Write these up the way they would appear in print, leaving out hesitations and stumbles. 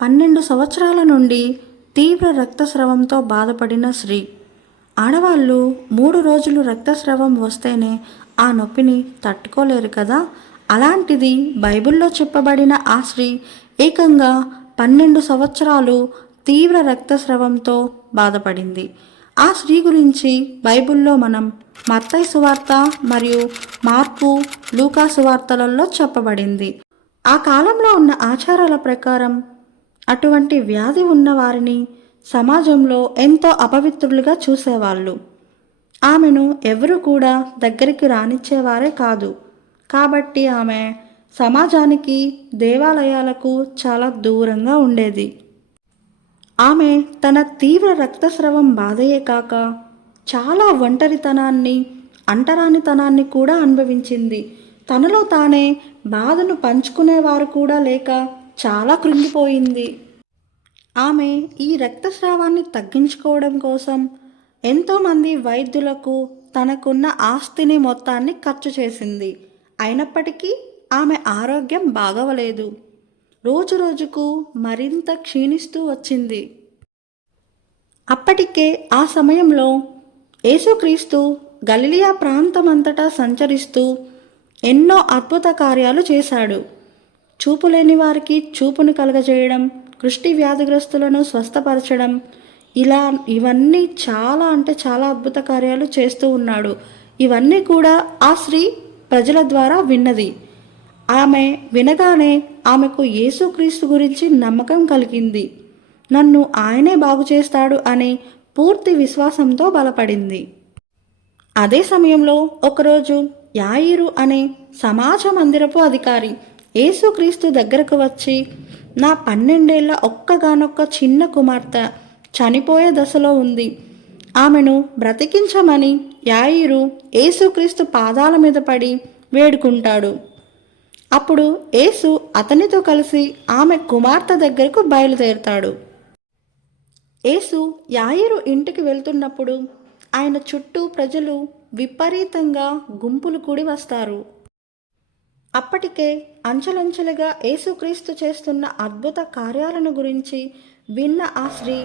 12 సంవత్సరాల నుండి తీవ్ర రక్తస్రావంతో బాధపడిన స్త్రీ. ఆడవాళ్ళు 3 రోజులు రక్తస్రావం వస్తేనే ఆ నొప్పిని తట్టుకోలేరు కదా. అలాంటిది బైబిల్లో చెప్పబడిన ఆ స్త్రీ ఏకంగా 12 సంవత్సరాలు తీవ్ర రక్తస్రావంతో బాధపడింది. ఆ స్త్రీ గురించి బైబిల్లో మనం మత్తయి సువార్త మరియు మార్కు, లూకా సువార్తలలో చెప్పబడింది. ఆ కాలంలో ఉన్న ఆచారాల ప్రకారం అటువంటి వ్యాధి ఉన్నవారిని సమాజంలో ఎంతో అపవిత్రులుగా చూసేవాళ్ళు. ఆమెను ఎవరు కూడా దగ్గరికి రానిచ్చేవారే కాదు. కాబట్టి ఆమె సమాజానికి, దేవాలయాలకు చాలా దూరంగా ఉండేది. ఆమె తన తీవ్ర రక్తస్రావం బాధయే కాక చాలా ఒంటరితనాన్ని, అంటరానితనాన్ని కూడా అనుభవించింది. తనలో తానే బాధను పంచుకునేవారు కూడా లేక చాలా కృంగిపోయింది. ఆమె ఈ రక్తస్రావాన్ని తగ్గించుకోవడం కోసం ఎంతోమంది వైద్యులకు తనకున్న ఆస్తిని మొత్తాన్ని ఖర్చు చేసింది. అయినప్పటికీ ఆమె ఆరోగ్యం బాగవలేదు. రోజురోజుకు మరింత క్షీణిస్తూ వచ్చింది. అప్పటికే ఆ సమయంలో యేసుక్రీస్తు గలిలయ ప్రాంతమంతటా సంచరిస్తూ ఎన్నో అద్భుత కార్యాలు చేశాడు. చూపు లేని వారికి చూపును కలగజేయడం, కుష్టి వ్యాధిగ్రస్తులను స్వస్థపరచడం, ఇవన్నీ చాలా అద్భుత కార్యాలు చేస్తూ ఉన్నాడు. ఇవన్నీ కూడా ఆ స్త్రీ ప్రజల ద్వారా విన్నది. ఆమె వినగానే ఆమెకు యేసుక్రీస్తు గురించి నమ్మకం కలిగింది. నన్ను ఆయనే బాగు చేస్తాడు అనే పూర్తి విశ్వాసంతో బలపడింది. అదే సమయంలో ఒకరోజు యాయిరు అనే సమాజ మందిరపు అధికారి యేసుక్రీస్తు దగ్గరకు వచ్చి, నా 12 ఏళ్ల ఒక్కగానొక్క చిన్న కుమార్తె చనిపోయే దశలో ఉంది, ఆమెను బ్రతికించమని యాయిరు యేసుక్రీస్తు పాదాల మీద పడి వేడుకుంటాడు. అప్పుడు యేసు అతనితో కలిసి ఆమె కుమార్తె దగ్గరకు బయలుదేరుతాడు. యేసు యాయిరు ఇంటికి వెళ్తున్నప్పుడు ఆయన చుట్టూ ప్రజలు విపరీతంగా గుంపులు కూడి వస్తారు. అప్పటికే అంచెలంచెలుగా యేసుక్రీస్తు చేస్తున్న అద్భుత కార్యాలను గురించి విన్న ఆ స్త్రీ,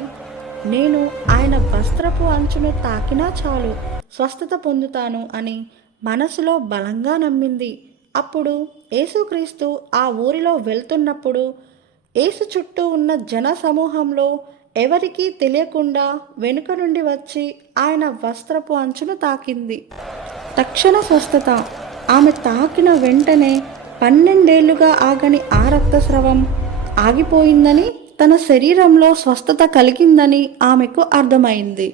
నేను ఆయన వస్త్రపు అంచును తాకినా చాలు స్వస్థత పొందుతాను అని మనసులో బలంగా నమ్మింది. అప్పుడు యేసుక్రీస్తు ఆ ఊరిలో వెళ్తున్నప్పుడు యేసు చుట్టూ ఉన్న జన సమూహంలో ఎవరికీ తెలియకుండా వెనుక నుండి వచ్చి ఆయన వస్త్రపు అంచును తాకింది. తక్షణ స్వస్థత. ఆమె తాకిన వెంటనే 12 ఏళ్లుగా ఆగని ఆ రక్తస్రావం ఆగిపోయిందని, తన శరీరంలో స్వస్థత కలిగిందని ఆమెకు అర్థమైంది.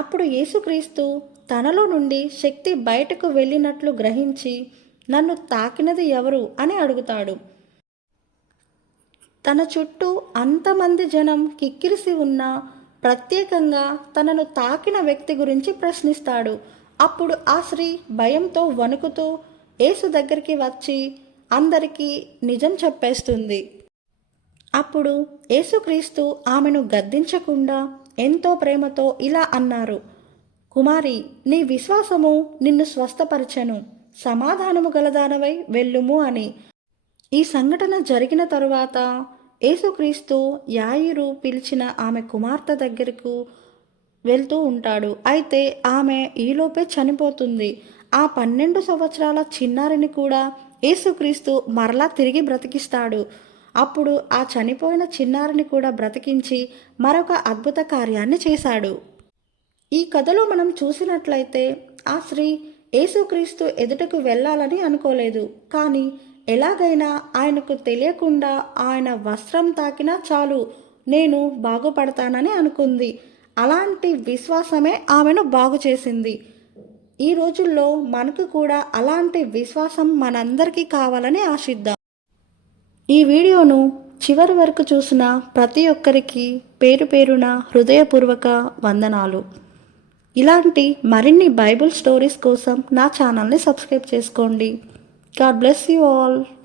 అప్పుడు యేసుక్రీస్తు తనలో నుండి శక్తి బయటకు వెళ్ళినట్లు గ్రహించి, నన్ను తాకినది ఎవరు అని అడుగుతాడు. తన చుట్టూ అంతమంది జనం కిక్కిరిసి ఉన్నా ప్రత్యేకంగా తనను తాకిన వ్యక్తి గురించి ప్రశ్నిస్తాడు. అప్పుడు ఆ స్త్రీ భయంతో వణుకుతూ యేసు దగ్గరికి వచ్చి అందరికీ నిజం చెప్పేస్తుంది. అప్పుడు యేసుక్రీస్తు ఆమెను గద్దించకుండా ఎంతో ప్రేమతో ఇలా అన్నారు, కుమారి, నీ విశ్వాసము నిన్ను స్వస్థపరచెను, సమాధానము గలదానవై వెళ్ళుము అని. ఈ సంఘటన జరిగిన తరువాత యేసుక్రీస్తు యాయిరు పిలిచిన ఆమె కుమార్తె దగ్గరకు వెళ్తూ ఉంటాడు. అయితే ఆమె ఈలోపే చనిపోతుంది. ఆ 12 సంవత్సరాల చిన్నారిని కూడా యేసుక్రీస్తు మరలా తిరిగి బ్రతికిస్తాడు. అప్పుడు ఆ చనిపోయిన చిన్నారిని కూడా బ్రతికించి మరొక అద్భుత కార్యాన్ని చేశాడు. ఈ కథలో మనం చూసినట్లయితే ఆ స్త్రీ యేసుక్రీస్తు ఎదుటకు వెళ్ళాలని అనుకోలేదు. కానీ ఎలాగైనా ఆయనకు తెలియకుండా ఆయన వస్త్రం తాకినా చాలు నేను బాగుపడతానని అనుకుంది. అలాంటి విశ్వాసమే ఆమెను బాగు చేసింది. ఈ రోజుల్లో మనకు కూడా అలాంటి విశ్వాసం మనందరికీ కావాలని ఆశిద్దాం. ఈ వీడియోను చివరి వరకు చూసిన ప్రతి ఒక్కరికి పేరు పేరున హృదయపూర్వక వందనాలు. ఇలాంటి మరిన్ని బైబిల్ స్టోరీస్ కోసం నా ఛానల్ని సబ్స్క్రైబ్ చేసుకోండి. God bless you all.